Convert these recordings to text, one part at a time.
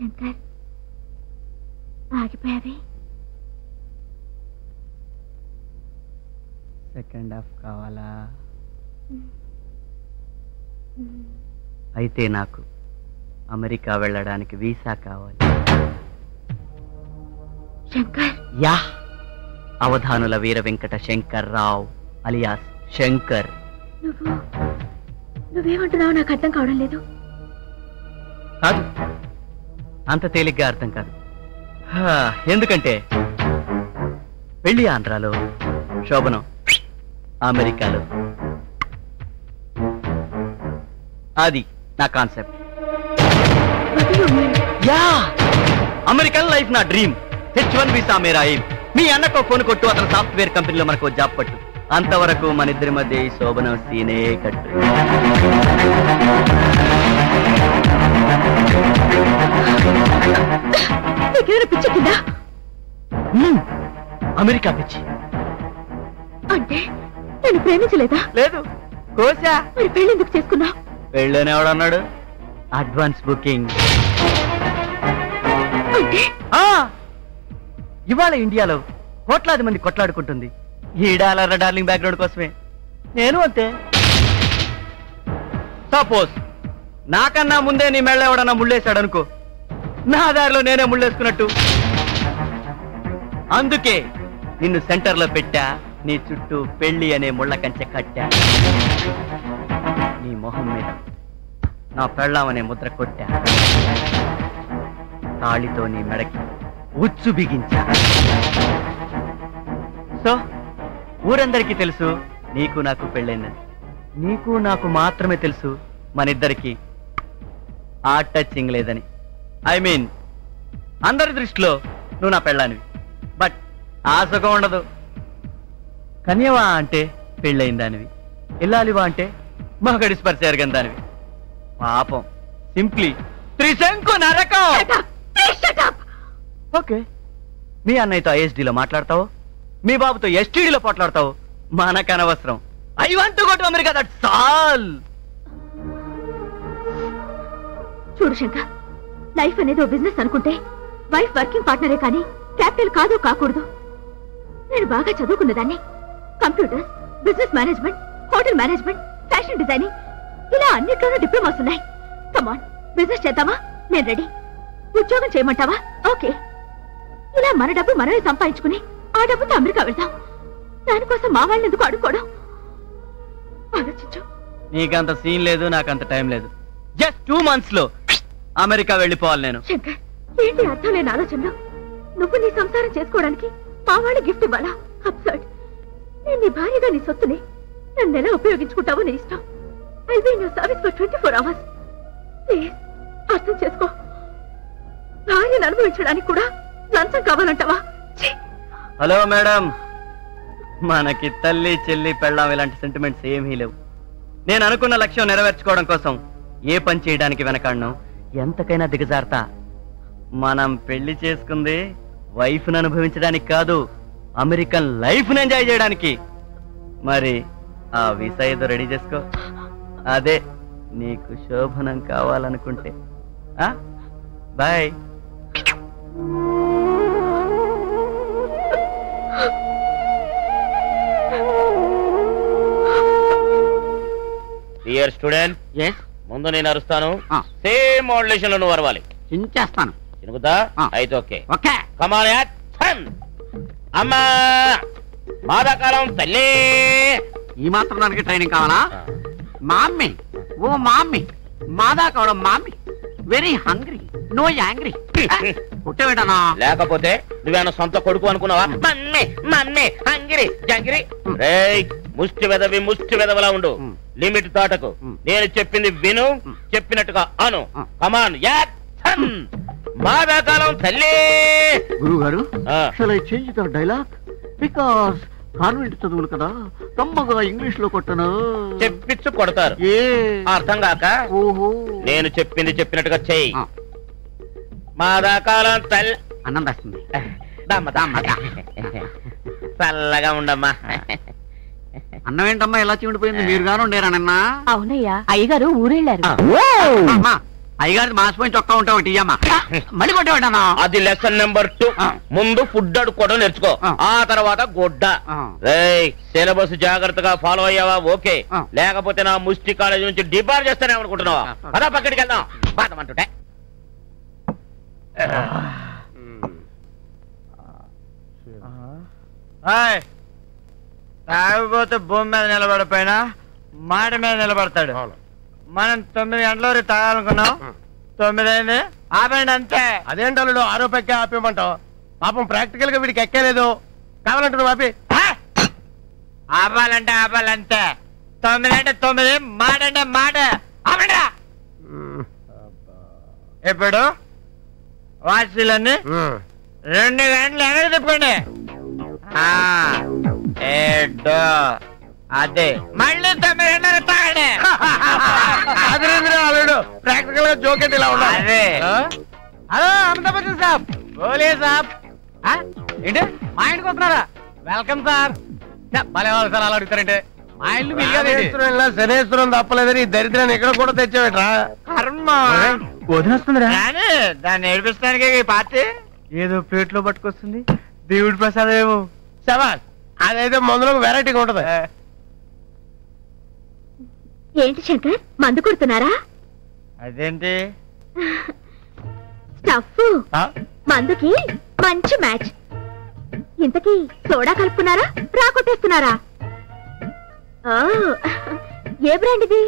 Shankar ఆగిపోయావి. Second half కావాలా? అయితే నాకు అమెరికా వెళ్ళడానికి వీసా కావాలి. శంకర్. యా, అవధానుల వీర వెంకట శంకర్ రావు అలియాస్ శంకర్. నువ్వేమంటున్నావు నాకు అర్థం కావడం లేదు. కాదు, అంత తేలిగ్గా అర్థం కాదు. ఎందుకంటే పెళ్లి ఆంధ్రాలో, శోభనం అమెరికాలో. అది నా కాన్సెప్ట్. యా, అమెరికన్ లైఫ్ నా డ్రీమ్. H1 వీసా మేరా ఎయిమ్. మీ అన్నకో ఫోన్ కొట్టు, అతను సాఫ్ట్వేర్ కంపెనీలో మనకు జాబ్ పట్టు. అంతవరకు మన ఇద్దరి మధ్య ఈ శోభనం సీనే కట్టు. పిచ్చి కింద అమెరికా పిచ్చి అంటే నేను ప్రేమించలేదా? లేదు, కోసా. మరి పెళ్లి ఎందుకు చేసుకున్నా? పెళ్ళని ఎవడన్నాడు? Advance booking. ఇవాళ ఇండియాలో కోట్లాది మంది కొట్లాడుకుంటుంది ఈ డాలర్ డార్లింగ్ బ్యాక్గ్రౌండ్ కోసమే. నేను అంతే. సపోజ్ నాకన్నా ముందే నీ మెళ్ళ ఎవడన్నా ముళ్ళేశాడు అనుకో, నా దారిలో నేనే ముళ్ళేసుకున్నట్టు. అందుకే నిన్ను సెంటర్లో పెట్టా, నీ చుట్టూ పెళ్లి అనే ముళ్ళ కంచె కట్టా. నీ మొహం మీద నా పెళ్ళాం అనే ముద్ర కొట్టా. తాళితో నీ మెడకి ఉచ్చు బిగించా. సో ఊరందరికీ తెలుసు నీకు నాకు పెళ్ళైందని. నీకు నాకు మాత్రమే తెలుసు మనిద్దరికి ఆ టచింగ్ లేదని. ఐ మీన్ అందరి దృష్టిలో నువ్వు నా పెళ్ళానివి. బట్ ఆ సుఖం ఉండదు. కన్యవా అంటే పెళ్ళయిందానివి, ఇల్లాలివా అంటే మగడి స్పర్శ ఎరగందానివి. పాపం సింప్లీ త్రిశంకు నరకం. ఓకే, మీ అన్నయ్యతో ఐఎస్డీలో మాట్లాడతావు, మీ బాబుతో ఎస్టీడీలో పోట్లాడతావు, మనకు అనవసరం. I want to go to America, that's all. చూడు శంకర్, లైఫ్ అనేది ఓ బిజినెస్ అనుకుంటే వైఫ్ వర్కింగ్ పార్ట్నరే కానీ క్యాపిటల్ కాదు కాకూడదు. నేను బాగా చదువుకున్నదాన్ని. Computers, business management, hotel management, fashion designing, ఇలా అన్నిట్లోనూ డిప్లొమాస్ ఉన్నాయి. కమాన్, బిజినెస్ చేద్దామా? నేను రెడీ. ఉద్యోగం చేయమంటావా? ఓకే. ఇలా మన డబ్బు మనమే సంపాదించుకుని ఆ డబ్బుతో అమెరికా వెళ్దాం. దానికోసం మా వాళ్ళని ఎందుకు అడుక్కోవడం? ఆలోచించు. నీకంత సీన్ లేదు, నాకంత టైం లేదు. జస్ట్ 2 months లో అమెరికా వెళ్ళిపోవాలి నేను. శంకర్, ఏంటి అర్థం లేని ఆలోచనలో? నువ్వు నీ సంసారం చేసుకోవడానికి మా వాళ్ళు గిఫ్ట్ ఇవ్వాలా? అబ్సర్డ్. నేను నీ భార్యగా నీ సొత్తుని నన్ను ఎలా ఉపయోగించుకుంటావో నీ ఇష్టం. I be in your service for 24 hours. Please అర్థం చేసుకో. భార్యను అనుభవించడానికి కూడా లంచం కావాలంటావా? హలో మేడం, మనకి తల్లి చెల్లి పెళ్ళాం ఇలాంటి సెంటిమెంట్స్ ఏమీ లేవు. నేను అనుకున్న లక్ష్యం నెరవేర్చుకోవడం కోసం ఏ పని చేయడానికి వెనకాడను, ఎంతకైనా దిగజారుతా. మనం పెళ్లి చేసుకుంది వైఫ్ను అనుభవించడానికి కాదు, అమెరికన్ లైఫ్ను ఎంజాయ్ చేయడానికి. మరి ఆ వీసా ఏదో రెడీ చేసుకో. అదే నీకు శోభనం కావాలనుకుంటే. బాయ్. డియర్ స్టూడెంట్, ముందు నేను అరుస్తాను, సేమ్ మోడ్యులేషన్ లో నువ్వు అరవాలి. చేస్తాను. చినుకుతా? అయితే okay. Okay. Come on action. అమ్మా మాదాకాలం తల్లి. ఈ మాత్రం దానికి ట్రైనింగ్ కావాలా? మామ్మీ, ఓ మామ్మీ, మాదా కావడం mummy, very hungry, no angry. పుట్టవేటనా? లేకపోతే నువ్వేనా సొంత కొడుకు అనుకున్నావా? మమ్మీ మమ్మీ హంగిరి జంగిరి. రేయ్, ముష్టి వెదవలా ఉండు, లిమిట్ దాటకు. నేను చెప్పింది విను, చెప్పినట్టుగా అను. కమాన్ యాక్షన్. మాదాకాలం తల్లి. గురువు గారు, shall I change the dialogue? Because convent చదువులు కదా, తమ్మగా ఇంగ్లీష్ లో కొట్టను. చెప్పించు కొడతారు. అర్థం కాక నేను చెప్పింది చెప్పినట్టుగా చెయ్యి. మాదాకాలం తల్లి. అన్నం రాస్తుంది. చల్లగా ఉండమ్మా. అన్నం ఏంటమ్మా ఎలా చీమిడిపోయింది? మీరు గాను ఉండేరా నిన్న? అవునయ్యా, అయ్యగారు ఊరెళ్ళారు. అయ్యగారి మాసిపోయి చొక్కా ఉంటా ఒకటి ఇయ్యమ్మా. మళ్ళీ కొట్టేవాడన్నా. అది లెసన్ నెంబర్ 2. ముందు ఫుడ్ అడుక్కోవడం నేర్చుకో, ఆ తర్వాత గుడ్డ. సిలబస్ జాగ్రత్తగా ఫాలో అయ్యావా? ఓకే, లేకపోతే నా ముష్టి కాలేజ్ నుంచి డిబార్ చేస్తానే అనుకుంటున్నావా? అదా పక్కడికి వెళ్దాం బాధమంటుంటే. తాగిపోతే భూమి మీద నిలబడిపోయినా మాట మీద నిలబడతాడు. మనం 9 గంటల వరకు తాగాలనుకున్నాం, 9 అయింది, ఆపండి అంతే. అదేంటి అల్లుడు ఆరోపెక్కే ఆపేయమంటావు? పాపం ప్రాక్టికల్ గా వీడికి ఎక్కలేదు, కావాలంటే నువ్వు ఆపి. ఆపాలంటే ఆపాలంతే. 9 అంటే 9, మాట అంటే మాట. ఆపండిరా. ఇప్పుడు వాచీలన్నీ 2 గంటలు ఎనక తిప్పుకోండి. అదే మళ్ళీ 9 గంటలు తాగండి. అదే అల్లుడు ప్రాక్టికల్ గా జోకెట్ ఇలా ఉండాలి. అదే. హలో అమితాబ్ బచ్చన్ సాబ్. బోలే సాబ్. ఏంటి మా ఇంటికి వస్తున్నారా? Welcome sir. భలే వాళ్ళు సార్ అలా అడుగుతారంటే. మా ఇల్లు శనేశ్వరం తప్పలేదని ఈ దరిద్రాన్ని ఇక్కడ కూడా తెచ్చావేట్రా? కర్మ వదిలేస్తుందిరా. దాన్ని ఏడిపిస్తానికి ఈ పార్టీ ఏదో ప్లేట్లో పట్టుకొస్తుంది. దేవుడి ప్రసాదం ఏమో. శబాష్, అదైతే మందులో వెరైటీగా ఉంటది. ఏంటి శంకర్, మందు కొడుతున్నారా? అదేంటి స్టఫ్ మందుకి మంచి మ్యాచ్. ఇంతకీ సోడా కలుపుకున్నారా, రా కొట్టేస్తున్నారా? ఏ బ్రాండ్ ఇది?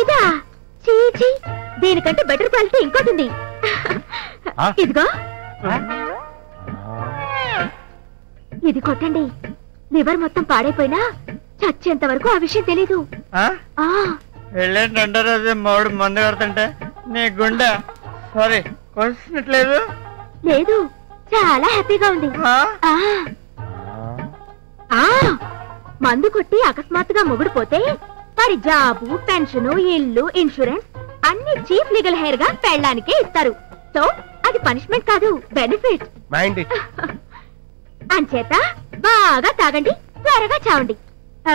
ఇదా? చీచీ, దీనికంటే బెటర్ క్వాలిటీ ఇంకోటి ఉంది. ఇదిగో, ఇది కొట్టండి. లివర్ మొత్తం పాడైపోయినా చచ్చేంత వరకు ఆ విషయం తెలీదు. వెళ్ళేంటి 2వ రోజు మౌడు మందు కడుతుంటే నీ గుండె సారీ కొలిసినట్లేదు? లేదు, చాలా హ్యాపీగా ఉంది. మందు కొట్టి అకస్మాత్తుగా మొగుడుపోతే మరి జాబు, పెన్షన్, ఇల్లు, ఇన్సూరెన్స్ అన్ని చీఫ్ లీగల్ హెయిర్ గా పెళ్ళడానికే ఇస్తారు. సో అది పనిష్మెంట్ కాదు, బెనిఫిట్. అంచేత బాగా తాగండి, త్వరగా చావండి.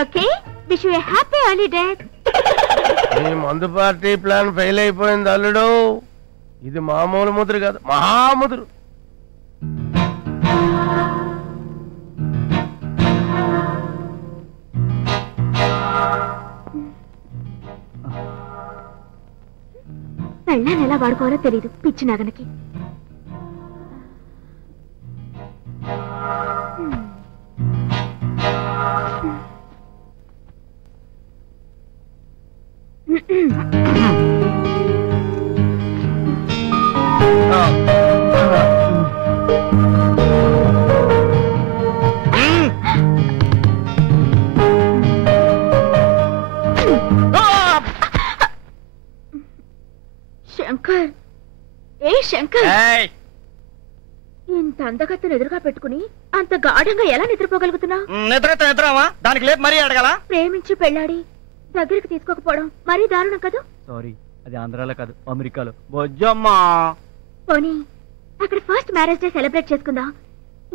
Okay, wish you a happy holidays. ఈ మందు పార్టీ ప్లాన్ ఫెయిల్ అయిపోయింది అల్లుడు. ఇది మామూలు ముదురు కాదు, మహాముదురు. పెళ్ళాన్ని ఎలా వాడుకోవాలో తెలీదు పిచ్చి నగనకి. శంకర్, ఏ శంకర్, ఇంత అందగత్తెను ఎదురుగా పెట్టుకుని అంత గాఢంగా ఎలా నిద్రపోగలుగుతున్నావు? నిద్రమా దానికి లేపు మరీ అడగల. ప్రేమించి పెళ్ళాడి దగ్గరికి తీసుకోకపోవడం మరీ దారుణం కదా. సారీ, అది ఆంధ్రాలో కాదు, అమెరికాలో. బొజ్జమ్మా. పోనీ అక్కడ ఫస్ట్ మ్యారేజ్ డే సెలబ్రేట్ చేసుకుందాం,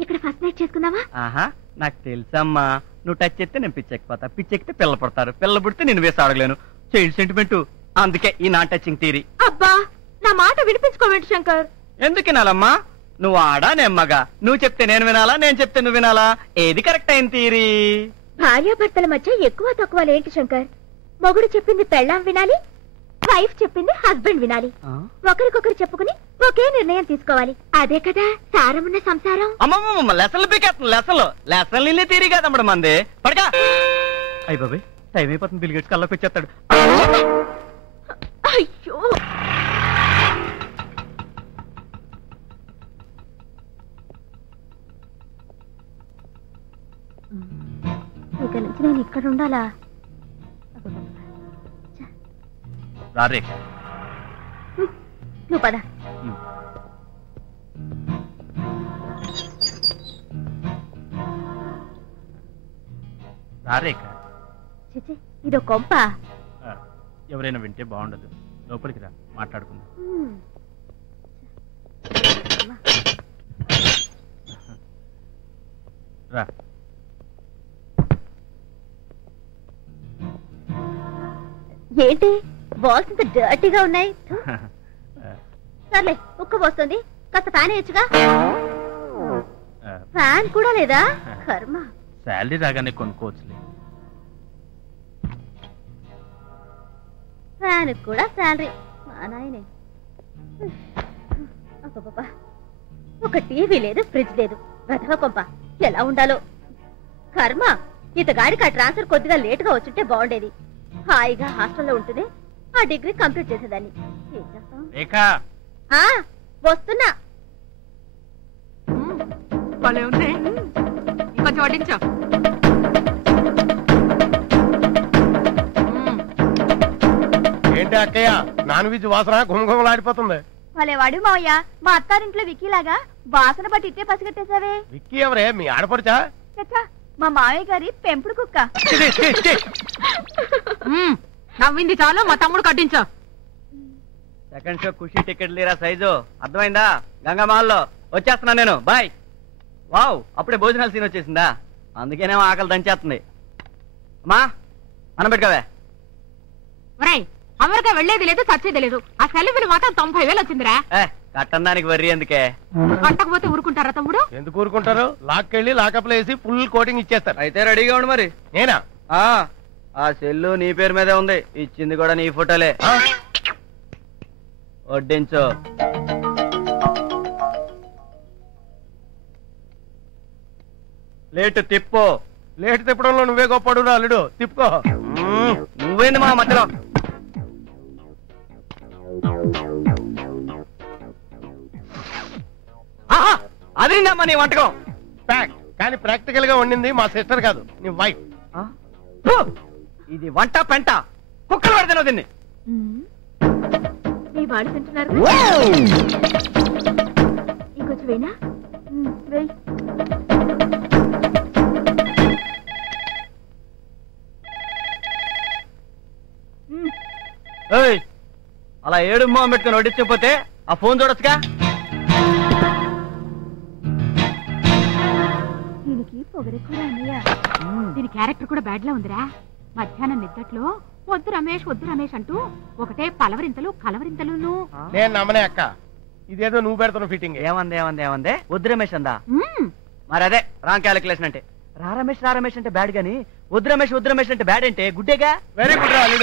ఇక్కడ ఫస్ట్ నైట్ చేసుకుందామా? ఆహా, నాకు తెలుసమ్మా, నువ్వు టచ్ చేస్తే నేను పిచ్చెక్కిపోతా, పిచ్చెక్కితే పిల్ల పడతారు, పిల్ల పుడితే నేను వేసి అడగలేను. చైల్డ్ సెంటిమెంట్, అందుకే ఈ నాన్ టచింగ్ థియరీ. అబ్బా, నా మాట వినిపించుకోవేంటి శంకర్? ఎందుకు వినాలమ్మా? నువ్వు ఆడా నెమ్మగా, నువ్వు చెప్తే నేను వినాలా, నేను చెప్తే నువ్వు వినాలా? ఏది కరెక్ట్ అయిన థియరీ? భార్యాభర్తల మధ్య ఎక్కువ తక్కువలేంటి శంకర్? మొగుడు చెప్పింది పెళ్ళాం వినాలి, వైఫ్ చెప్పింది హస్బెండ్ వినాలి. ఒకరికొకరు చెప్పుకుని ఒకే నిర్ణయం తీసుకోవాలి. అదే కదా సారమున్న సంసారం. అమ్మమ్మ, లెసన్లు పీకేస్తుంది, లెసన్లు ఇల్లే థియరీ కాదమ్మడు మంది. పడగా అయ్యి బాబాయ్, టైం అయిపోతుంది, బిల్గేట్స్ కల్లోకి వచ్చేస్తాడు. అయ్యో, ఇక నుంచి నేను ఇక్కడ ఉండాలా? రారే, నువ్వు పద. రారే, ఇదో కొంప. ఎవరైనా వింటే బాగుండదు, లోపలికి రా, మాట్లాడుకుందాం. రా. ఏంటి బాల్స్ ఇంత డర్టీగా ఉన్నాయి. సర్లే ఉక్క పోస్తుంది, కాస్త ఫ్యాన్ వేయచ్చుగా. ఫ్యాన్ కూడా లేదా? కర్మ. శాలరీ రాగానే కొనుక్కోవచ్చులే. ఫ్యాన్ కూడా శాలరీ మా నాయనే. అబ్బబ్బబ్బా, ఒక టీవీ లేదు, ఫ్రిడ్జ్ లేదు. వెధవ కొంప ఎలా ఉండాలో. కర్మ, ఇతగాడికి ఆ ట్రాన్స్ఫర్ కొద్దిగా లేటుగా వచ్చుంటే బాగుండేది. హాయిగా హాస్టల్లో ఉంటూనే ఆ డిగ్రీ కంప్లీట్ చేసేదాన్ని. ఏం చేస్తాం? ఆ, వస్తున్నా. భలే ఉంది, ఇంకొంచెం వడ్డించు. ఏంటి అక్కయ్య, నాన్ వెజ్ వాసన గుమగుమలాడిపోతుంది. భలేవాడు మావయ్య, మా అత్తారింట్లో విక్కీలాగా వాసన బట్టి ఇట్టే పసిగట్టేశావే. విక్కీ ఎవరే? మీ ఆడపడుచా? చచ్చా, మా మావయ్య గారి పెంపుడు కుక్క. నవ్వింది చాలు, మా తమ్ముడు కట్టించు. సెకండ్ షో ఖుషి టికెట్ లేరా సైజు అర్థమైందా? గంగమాల్లో వచ్చేస్తున్నా నేను. బాయ్. వావ్, అప్పుడే భోజనాల సీన్ వచ్చేసిందా? అందుకేనేమో ఆకలి దంచేస్తుంది. అమ్మా అన్నం పెట్టుకోవే. ఒరేయ్, అమెరికా వెళ్లేది లేదు, చచ్చేది లేదు. ఆ సెలవులు మాత్రం 90,000 వచ్చిందిరా. కట్టడానికి వర్రీ ఎందుకే? కట్టకపోతే ఊరుకుంటారా తమ్ముడు? ఎందుకు ఊరుకుంటారు? లాక్కెళ్ళి లాకప్లో వేసి ఫుల్ కోటింగ్ ఇచ్చేస్తారు. అయితే రెడీగా ఉండు మరి. నేనా? ఆ సెల్లు నీ పేరు మీదే ఉంది, ఇచ్చింది కూడా నీ ఫోటోలే. వడ్డించు. లేటు తిప్పు. లేట్ తిప్పడంలో నువ్వే గొప్పడు అల్లుడు, తిప్పుకో. నువ్వేంది మా మధ్యలో? అదిరిందమ్మా నీ వంటకం. ప్యాక్, కానీ ప్రాక్టికల్ గా వండింది మా సిస్టర్ కాదు, నీ వైఫ్. ఇది వంట పెంట, కుక్కలు పడితేనో దీన్ని. మీ వాళ్ళు తింటున్నారు. ఇంకొంచెం వేనా? వెయ్. అలా ఏడు మొహం పెట్టుకుని వడ్డించకపోతే ఆ ఫోన్ చూడొచ్చుగా. దీనికి పొగరెక్కువ అన్నయ్య. దీని క్యారెక్టర్ కూడా బ్యాడ్ లా ఉందిరా. మధ్యాహ్నం నిద్దట్లో వద్దు రమేష్ అంటూ ఒకటే పలవరింతలు కలవరింతలు. నేను నమ్మనే అక్క, ఇదేదో నువ్వు పెడుతున్న ఫిట్టింగ్. ఏమందే వద్దు రమేష్ అందా? మరి అదే రాంగ్ క్యాలిక్యులేషన్ అంటే. రా రమేష్ అంటే బ్యాడ్ గాని వద్దు రమేష్ అంటే బ్యాడ్ అంటే గుడ్డేగా. Very good.